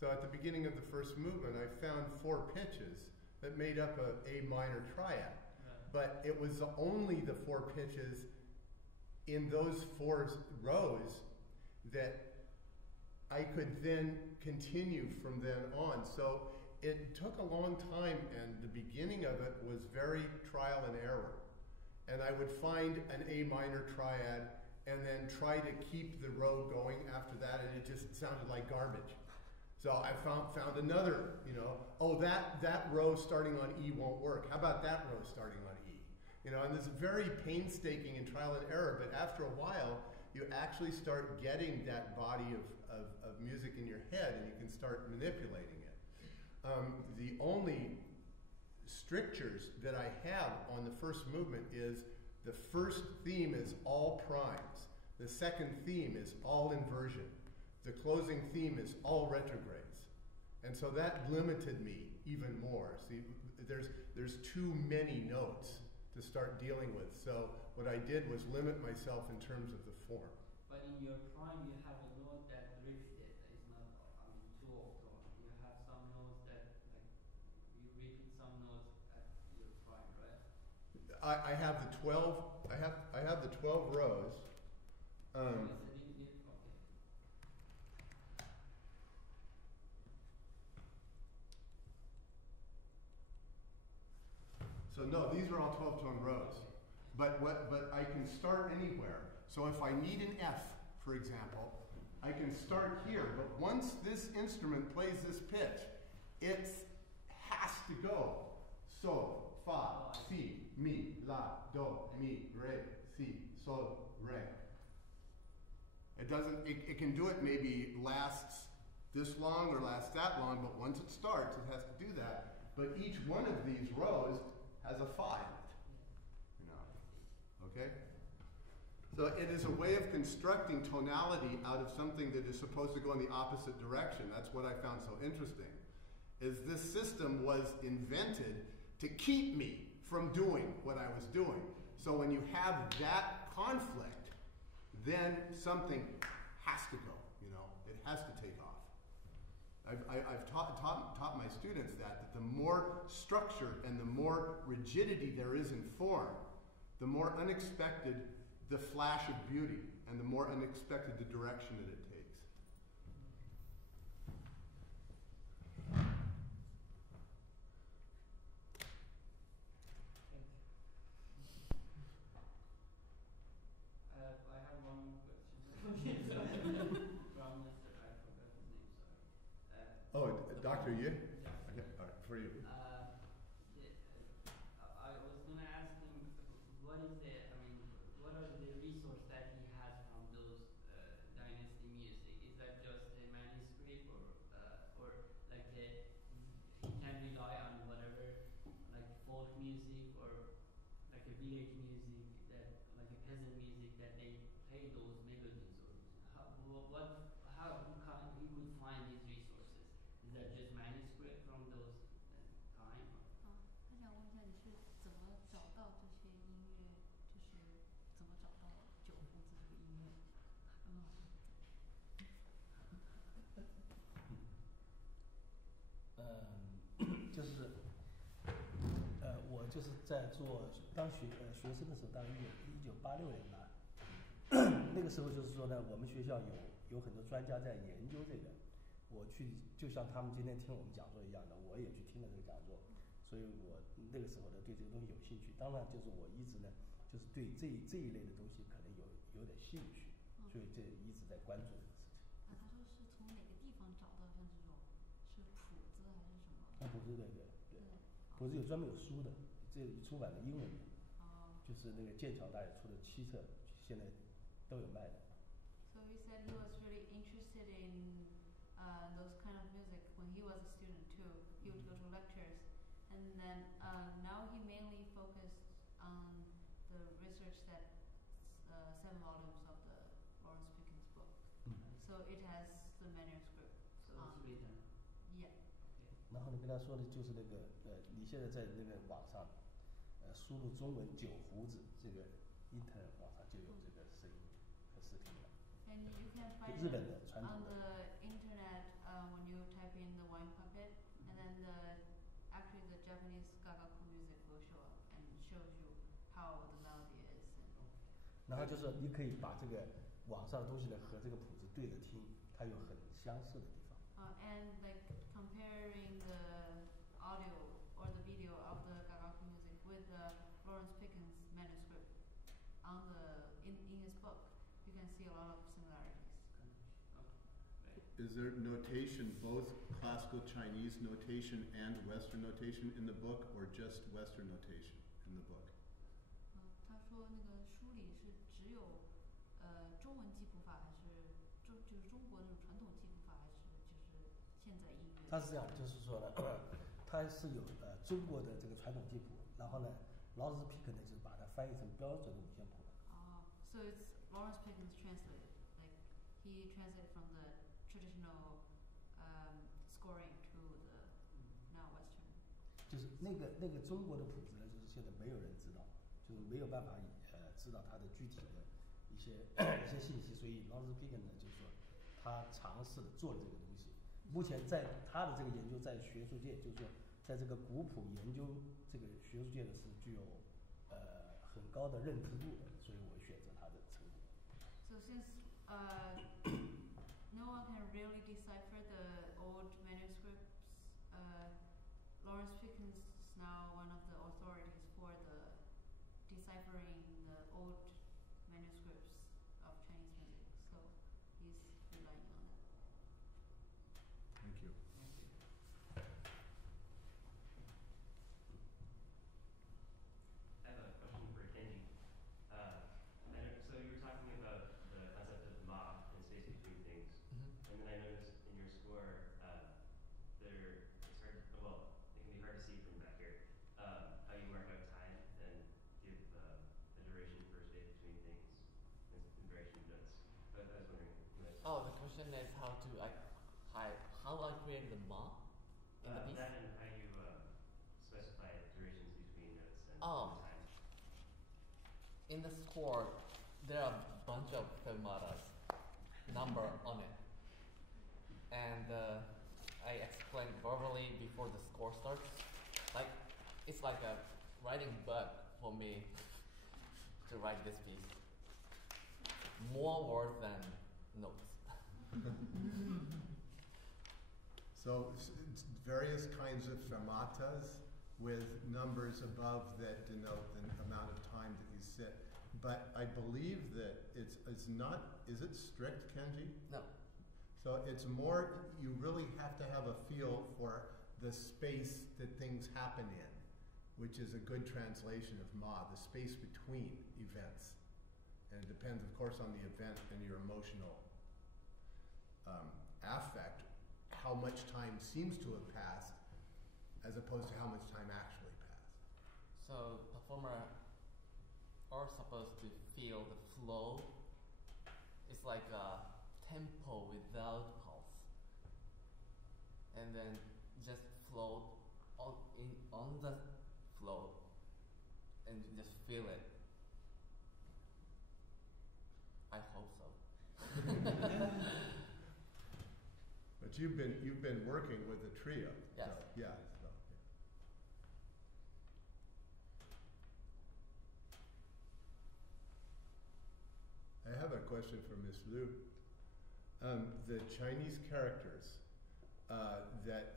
So at the beginning of the first movement, I found 4 pitches that made up a minor triad. Right. But it was only the 4 pitches in those 4 rows that I could then continue from then on. So it took a long time, and the beginning of it was very trial and error. And I would find an A minor triad and then try to keep the row going after that, and it just sounded like garbage. So I found another, that row starting on E won't work. How about that row starting on E? And it's very painstaking and trial and error, but after a while, you actually start getting that body of music in your head, and you can start manipulating it. The only strictures that I have on the first movement is the first theme is all primes. The second theme is all inversion. The closing theme is all retrogrades. And so that limited me even more. See, there's too many notes to start dealing with. So what I did was limit myself in terms of the form. But in your prime, you have a note that drifted. It's not, too often. I have the 12. I have the 12 rows. So no, these are all 12-tone rows. But I can start anywhere. So if I need an F, for example, I can start here. But once this instrument plays this pitch, it has to go. So, fa, si, mi, la, do, mi, re, si, sol, re. It doesn't. It can do it. Maybe lasts this long or lasts that long. But once it starts, it has to do that. But each one of these rows has a fa in it. You know. Okay. So it is a way of constructing tonality out of something that is supposed to go in the opposite direction. That's what I found so interesting. Is this system was invented to keep me from doing what I was doing. So when you have that conflict, then something has to go. You know, it has to take off. I've taught my students that the more structure and the more rigidity there is in form, the more unexpected the flash of beauty, and the more unexpected the direction that it takes. I have one more question. From Mr. I forgot his name, sorry. Dr. Ye? Okay, all right, for you. I was going to ask him, what are the resources that he has from those dynasty music? Is that just a manuscript, or like he can rely on whatever, like folk music or like a village music, that like a peasant music that they play those melodies, or how he would find these resources? Is that just manuscript from those time? Or? 他想问一下你是怎么找到这些音乐，就是怎么找到九胡子这个音乐？就是我就是在做当学生的时候，当1986年吧，那个时候就是说呢，我们学校有很多专家在研究这个，我去就像他们今天听我们讲座一样的，我也去听了这个讲座，所以我那个时候呢对这个东西有兴趣。当然就是我一直呢就是对这一类的东西可能有点兴趣，所以这一直在关注这个事情。他说是从哪个地方找到像这种是谱子还是什么？不是对，谱子有专门有书的，这出版的英文的，就是那个剑桥大学出的7册，现在都有卖的。So he said he was really interested in those kind of music when he was a student too. He would go to lectures, and then now he mainly focused on the research that 7 volumes of the Lawrence Pickens book. So it has the manuscript. So it's written. Yeah. 然后你跟他说的就是那个你现在在那个网上输入中文九胡子这个 internet 网上就有这个声音和视频了。And you can find 日本的 it 传统 on 的。the internet when you type in the wine puppet, and then actually the Japanese gagaku music will show up and shows you how the melody is. 然后就是你可以把这个网上的东西呢和这个谱子对着听，它有很相似的地方。And like comparing the audio or the video of the gagaku music with the Lawrence Pickens manuscript in his book, you can see a lot of similarities. Is there notation, both classical Chinese notation and Western notation in the book, or just Western notation in the book? 他说那个书里是只有中文记谱法，还是就是中国那种传统记谱法，还是就是现在音乐？它是这样，就是说呢，它是有中国的这个传统记谱，然后呢，劳伦斯皮克呢就是把它翻译成标准的五线谱了。So it's Lawrence Pickens translated, like he translated from the traditional scoring to the now Western. 就是那个中国的谱子呢，就是现在没有人知道，就是没有办法知道它的具体的一些信息，所以劳伦斯皮克呢就是说他尝试的做了这个东西。目前在他的这个研究在学术界，就是说在这个古谱研究这个学术界的是具有很高的认知度的，所以我选择它的成果。So since no one can really decipher the old manuscripts, Lawrence Pickens is now one of the authorities for the deciphering the old manuscripts of Chinese music. So he's relying on that. Thank you. I have a question for Kenji. So you were talking about the concept of ma and space between things, and then I noticed in your score, it's hard. Well, it can be hard to see from back here how you mark out time and give a duration for space between things and variation of notes. So I was wondering. Oh, the question is how I create the ma in the piece. That and how you specify durations between notes and Oh. time. In the score, there are a bunch of fermatas number on it, and I explain verbally before the score starts. Like it's like a writing bug for me to write this piece. More words than notes. So it's various kinds of fermatas with numbers above that denote the amount of time that you sit. But I believe that it's not, is it strict, Kenji? No. So it's more, you really have to have a feel for the space that things happen in, which is a good translation of ma, the space between events. And it depends, of course, on the event and your emotional affect, how much time seems to have passed as opposed to how much time actually passed. So performer are supposed to feel the flow. It's like a tempo without pulse, and then just float on the flow, and just feel it. I hope so. But you've been working with a trio. Yes. So, yeah. So, yeah. I have a question for Ms. Lu. The Chinese characters that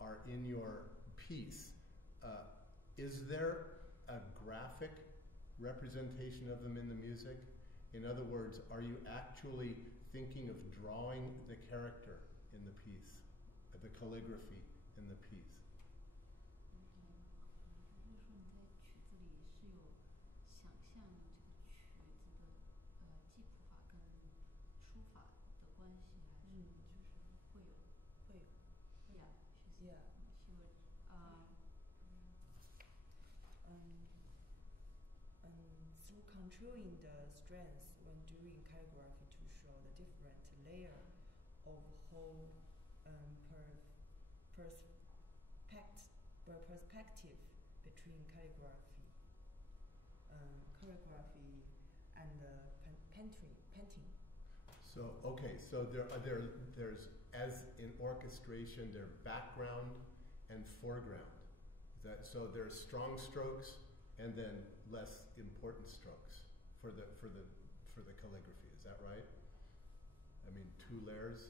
are in your piece, is there a graphic representation of them in the music? In other words, are you actually thinking of drawing the character in the piece, the calligraphy in the piece? ，through controlling the strengths when doing calligraphy to show the different layer of whole perspective between calligraphy and painting. So okay, so there's as in orchestration, there are background and foreground. So there's strong strokes and then less important strokes for the calligraphy. Is that right? I mean, 2 layers.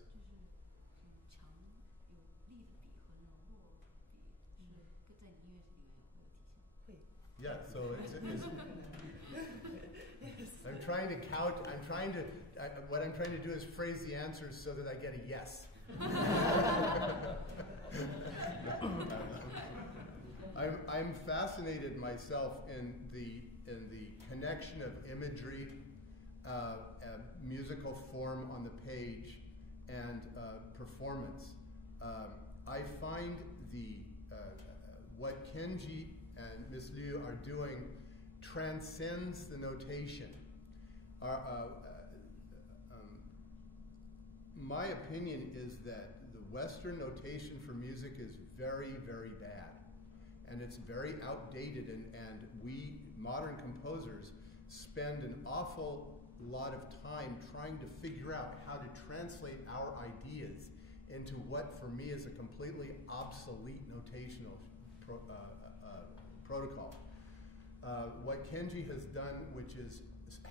Yeah, so it's I'm trying to count. What I'm trying to do is phrase the answers so that I get a yes. I'm fascinated myself in the connection of imagery, musical form on the page, and performance. I find what Kenji and Ms. Liu are doing transcends the notation. My opinion is that the Western notation for music is very, very bad. And it's very outdated, and we, modern composers, spend an awful lot of time trying to figure out how to translate our ideas into what, for me, is a completely obsolete notational protocol. what Kenji has done, which is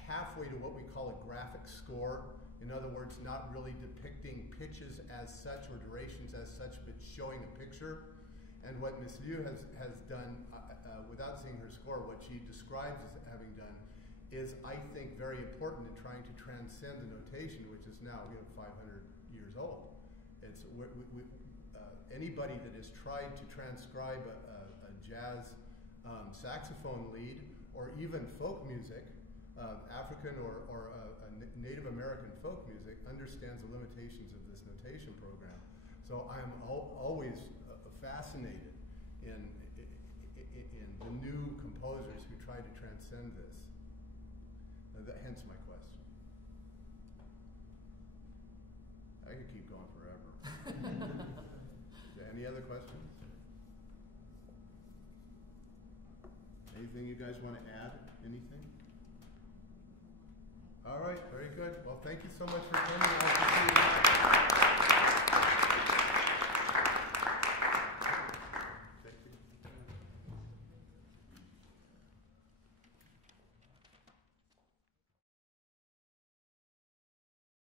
halfway to what we call a graphic score. In other words, not really depicting pitches as such or durations as such, but showing a picture. And what Ms. Liu has done, without seeing her score, what she describes as having done is, I think, very important in trying to transcend the notation, which is now 500 years old. It's anybody that has tried to transcribe a jazz saxophone lead, or even folk music, African or Native American folk music, understands the limitations of this notation program. So I'm always fascinated in the new composers who try to transcend this. Hence my question. I could keep going forever. Any other questions? Anything you guys want to add? Anything? All right, very good. Well, thank you so much for coming.